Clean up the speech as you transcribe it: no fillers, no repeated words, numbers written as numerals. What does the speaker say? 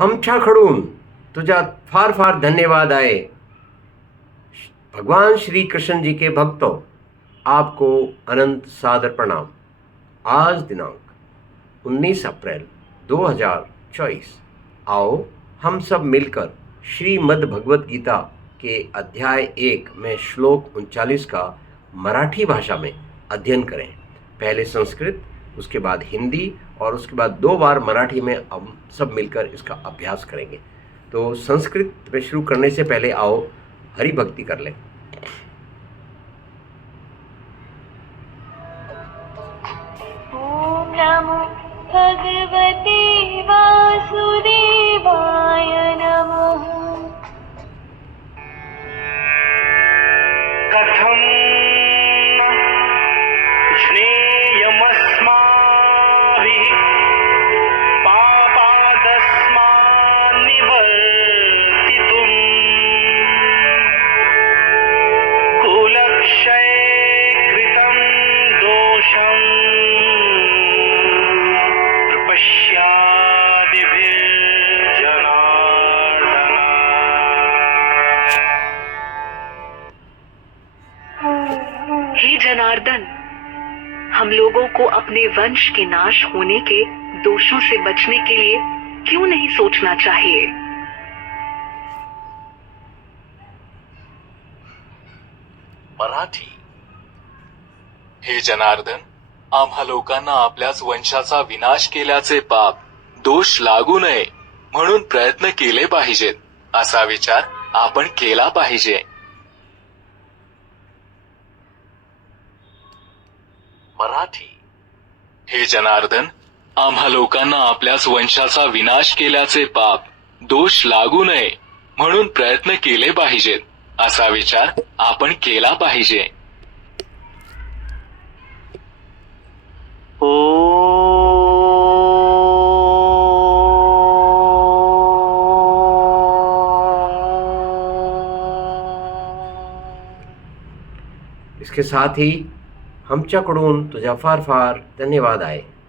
आमच्याकडून तुझा फार फार धन्यवाद आहे। भगवान श्री कृष्ण जी के भक्तों, आपको अनंत सादर प्रणाम। आज दिनांक 19 अप्रैल 2024। आओ हम सब मिलकर श्रीमद् भगवत गीता के अध्याय 1 में श्लोक 39 का मराठी भाषा में अध्ययन करें। पहले संस्कृत, उसके बाद हिंदी और उसके बाद 2 बार मराठी में हम सब मिलकर इसका अभ्यास करेंगे। तो संस्कृत में शुरू करने से पहले आओ हरि भक्ति कर लें। ओम नमो भगवते वासुदेवाय नमः। कथं ज्ञेयमस्माभिः पापादस्मान्निवर्तितुम् कुलक्षये कृतं दोषम् प्रपश्यादिभिर्जनार्दन। हे जनार्दन, हम लोगों को अपने वंश के नाश होने के दोषों से बचने के लिए क्यों नहीं सोचना चाहिए? मराठी। हे जनार्दन, आम्हा लोकांना आपल्याच वंशाचा विनाश केल्याचे पाप दोष लागू नये म्हणून प्रयत्न केले पाहिजेत, असा विचार आपण केला पाहिजे। मराठी। हे जनार्दन, आम्हा लोकांना आपल्याच वंशाचा विनाश केल्याचे पाप दोष लागू नये म्हणून प्रयत्न केले पाहिजेत, असा विचार आपण केला पाहिजे। इसके साथ ही आमच्याकडून तुझा फार फार धन्यवाद आहे।